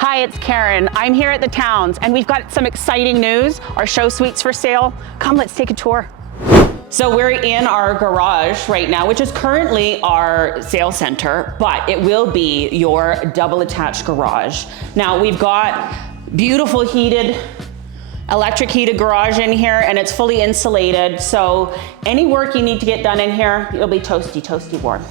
Hi, it's Karen. I'm here at the Towns and we've got some exciting news. Our Showsuite's for sale. Come, let's take a tour. So we're in our garage right now, which is currently our sales center, but it will be your double attached garage. Now we've got beautiful electric heated garage in here, and it's fully insulated. So any work you need to get done in here, it'll be toasty warm.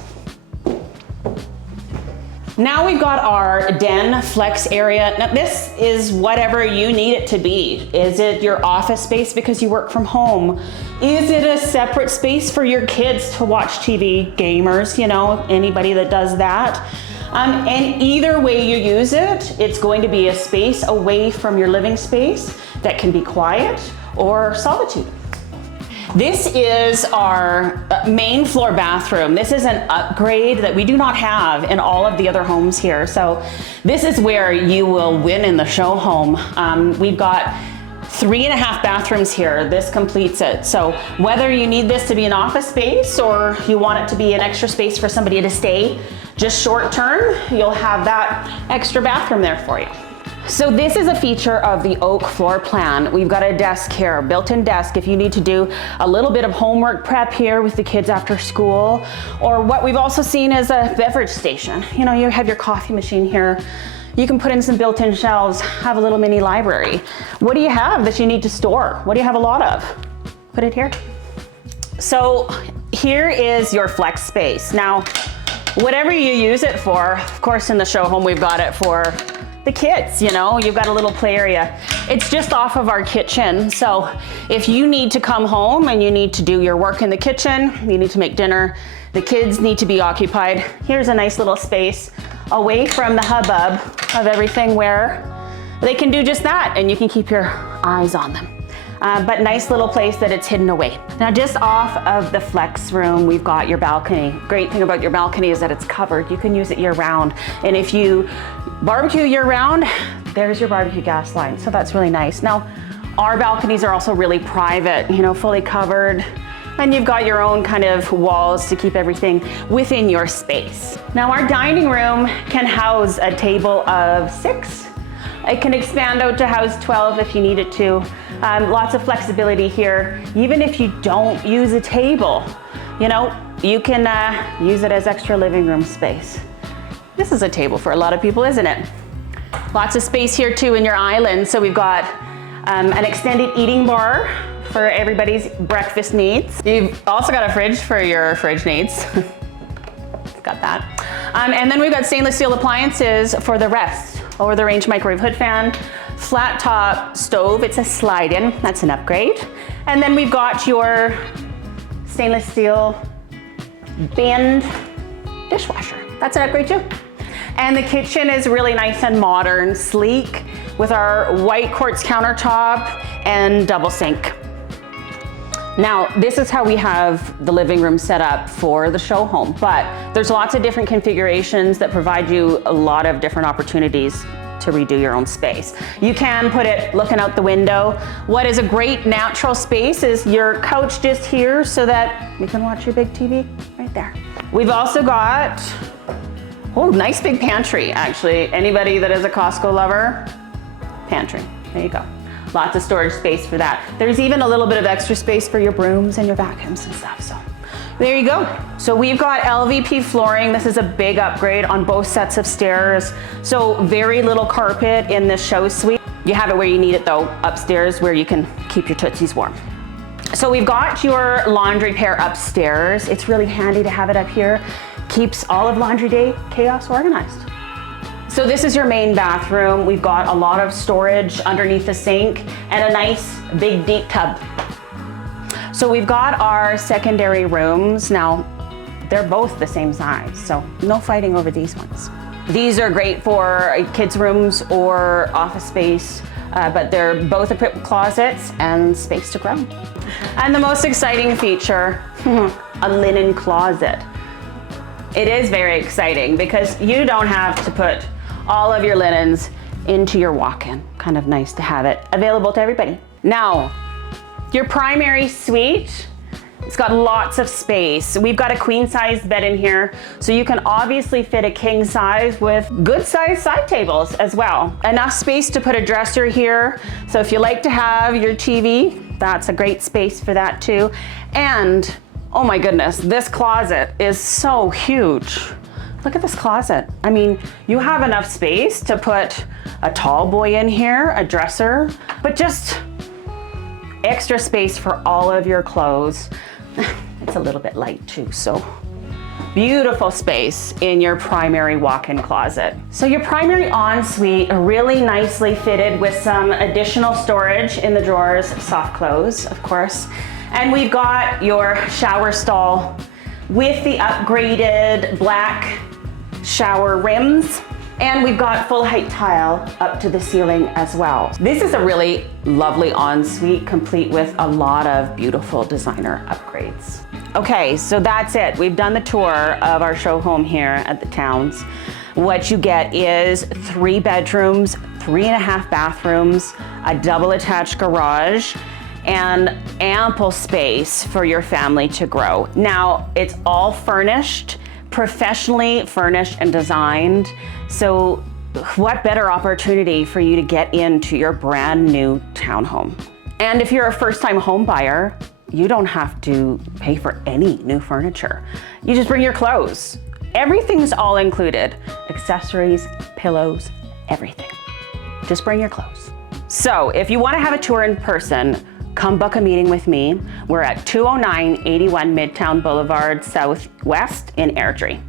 Now we've got our den flex area. Now this is whatever you need it to be. Is it your office space because you work from home? Is it a separate space for your kids to watch TV, gamers, you know, anybody that does that? And either way you use it, it's going to be a space away from your living space that can be quiet or solitude. This is our main floor bathroom. This is an upgrade that we do not have in all of the other homes here. So this is where you will win in the show home. We've got 3.5 bathrooms here. This completes it. So whether you need this to be an office space or you want it to be an extra space for somebody to stay just short term, you'll have that extra bathroom there for you. So this is a feature of the oak floor plan. We've got a desk here, built-in desk if you need to do a little bit of homework prep here with the kids after school, or what we've also seen is a beverage station. You know, you have your coffee machine here. You can put in some built-in shelves, have a little mini library. What do you have that you need to store? What do you have a lot of? Put it here. So here is your flex space. Now, whatever you use it for, of course in the show home we've got it for the kids, you know, you've got a little play area. It's just off of our kitchen. So if you need to come home and you need to do your work in the kitchen, you need to make dinner, the kids need to be occupied, here's a nice little space away from the hubbub of everything where they can do just that and you can keep your eyes on them. But nice little place that it's hidden away. Now just off of the flex room, we've got your balcony. Great thing about your balcony is that it's covered. You can use it year round. And if you barbecue year round, there's your barbecue gas line. So that's really nice. Now, our balconies are also really private, you know, fully covered. And you've got your own kind of walls to keep everything within your space. Now our dining room can house a table of 6. It can expand out to house 12 if you need it to. Lots of flexibility here. Even if you don't use a table, you know, you can use it as extra living room space. This is a table for a lot of people, isn't it? Lots of space here too in your island. So we've got an extended eating bar for everybody's breakfast needs. You've also got a fridge for your fridge needs. Got that. And then we've got stainless steel appliances for the rest. Over the range microwave hood fan, flat top stove, it's a slide in, that's an upgrade. And then we've got your stainless steel binned dishwasher. That's an upgrade too. And the kitchen is really nice and modern, sleek, with our white quartz countertop and double sink. Now, this is how we have the living room set up for the show home, but there's lots of different configurations that provide you a lot of different opportunities to redo your own space. You can put it looking out the window. What is a great natural space is your couch just here so that you can watch your big TV right there. We've also got, oh, nice big pantry, actually. Anybody that is a Costco lover, pantry, there you go. Lots of storage space for that. There's even a little bit of extra space for your brooms and your vacuums and stuff, so there you go. So we've got LVP flooring. This is a big upgrade on both sets of stairs. So very little carpet in this show suite. You have it where you need it though, upstairs where you can keep your tootsies warm. So we've got your laundry pair upstairs. It's really handy to have it up here. Keeps all of laundry day chaos organized. So this is your main bathroom. We've got a lot of storage underneath the sink and a nice big deep tub. So we've got our secondary rooms. Now, they're both the same size, so no fighting over these ones. These are great for kids' rooms or office space, but they're both equipped with closets and space to grow. And the most exciting feature, a linen closet. It is very exciting because you don't have to put all of your linens into your walk-in. Kind of nice to have it available to everybody. Now, your primary suite It's got lots of space. We've got a queen size bed in here, so you can obviously fit a king size with good size side tables as well. Enough space to put a dresser here. So if you like to have your TV, that's a great space for that too. And oh my goodness, this closet is so huge. Look at this closet. I mean, you have enough space to put a tall boy in here, a dresser, but just extra space for all of your clothes. It's a little bit light too, so beautiful space in your primary walk-in closet. So your primary ensuite really nicely fitted with some additional storage in the drawers, soft clothes, of course. And we've got your shower stall with the upgraded black shower rims. And we've got full height tile up to the ceiling as well. This is a really lovely ensuite, complete with a lot of beautiful designer upgrades. Okay, so that's it. We've done the tour of our show home here at the Towns. What you get is 3 bedrooms, 3.5 bathrooms, a double attached garage, and ample space for your family to grow. Now, it's all furnished, professionally furnished and designed. So what better opportunity for you to get into your brand new townhome? And if you're a first-time home buyer, you don't have to pay for any new furniture. You just bring your clothes. Everything's all included. Accessories, pillows, everything. Just bring your clothes. So if you want to have a tour in person, come book a meeting with me. We're at 209 81 Midtown Boulevard Southwest in Airdrie.